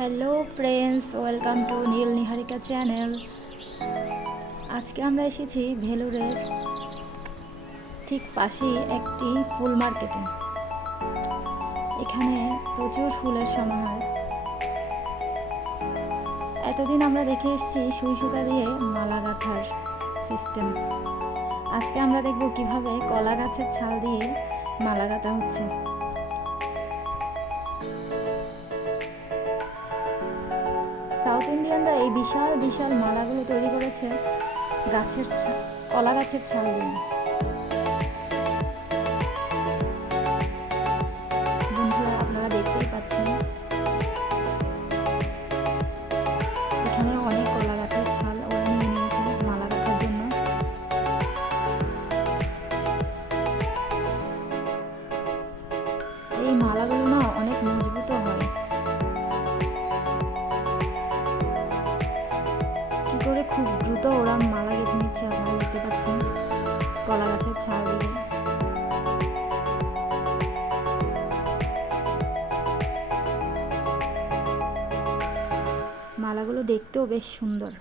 Hello friends, welcome to Neel Niharika channel. আজকে আমরা এসেছি ভেলোরের ঠিক পাশেই একটি ফুল মার্কেটে। এখানে প্রচুর ফুলের সমাহার। এতদিন আমরা দেখে এসেছি সুই সুতা দিয়ে মালা গাঁথার সিস্টেম। আজকে আমরা দেখব কিভাবে কলা গাছের ছাল দিয়ে মালা গাঁথা হচ্ছে। সাউথ ইন্ডিয়ানরা এই বিশাল বিশাল মালাগুলো তৈরি করেছে কলা গাছের ছাল দিয়ে। বন্ধুরা, আপনারা দেখতেই পাচ্ছেন এখানে অনেক কলা গাছের ছাল ওরা নিয়ে নিয়েছে মালা গাঁথার জন্য। এই মালাগুলো না অনেক মজবুত হয়। কি করে খুব দ্রুত ওরা মালা গেঁথে নিচ্ছে, আপনারা দেখতে পাচ্ছেন কলা গাছের ছাল দিয়ে। মালাগুলো দেখতেও বেশ সুন্দর।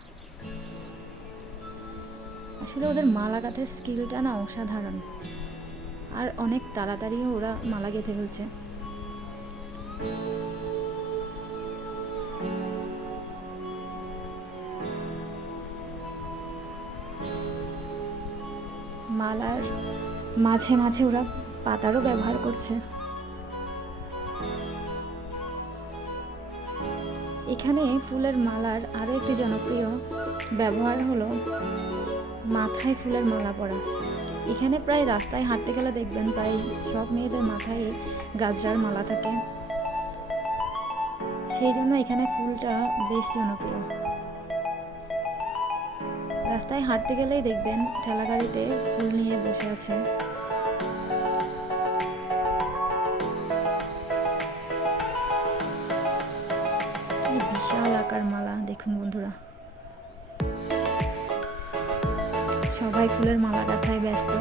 আসলে ওদের মালা গাঁথার স্কিলটা না অসাধারণ, আর অনেক তাড়াতাড়িও ওরা মালা গেঁথে ফেলছে। মালার মাঝে মাঝে ওরা পাতারও ব্যবহার করছে। এখানে ফুলের মালার আরও একটি জনপ্রিয় ব্যবহার হলো মাথায় ফুলের মালা পরা। এখানে প্রায় রাস্তায় হাঁটতে গেলে দেখবেন প্রায় সব মেয়েদের মাথায় গাজরার মালা থাকে, সেই জন্য এখানে ফুলটা বেশ জনপ্রিয়। রাস্তায় হাঁটতে গেলেই দেখবেন ঠেলাগাড়িতে ফুল নিয়ে বসে আছে। বিশাল আকার মালা দেখুন বন্ধুরা, সবাই ফুলের মালা গাঁথায় ব্যস্ত।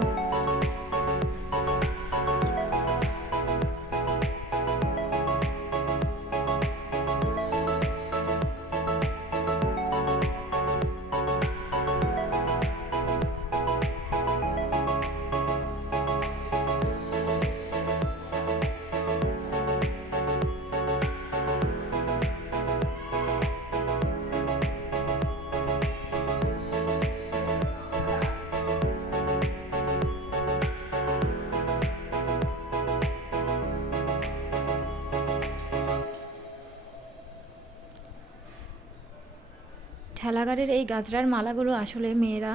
ঠেলাগাড়ির এই গাজরার মালাগুলো আসলে মেয়েরা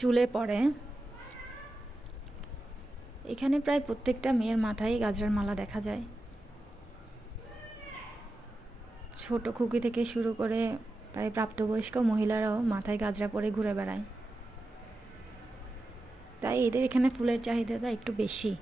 চুলে পরে। এখানে প্রায় প্রত্যেকটা মেয়ের মাথায় গাজরার মালা দেখা যায়। ছোট খুকি থেকে শুরু করে প্রায় প্রাপ্তবয়স্ক মহিলারাও মাথায় গাজরা পরে ঘুরে বেড়ায়, তাই এদের এখানে ফুলের চাহিদাটা একটু বেশি।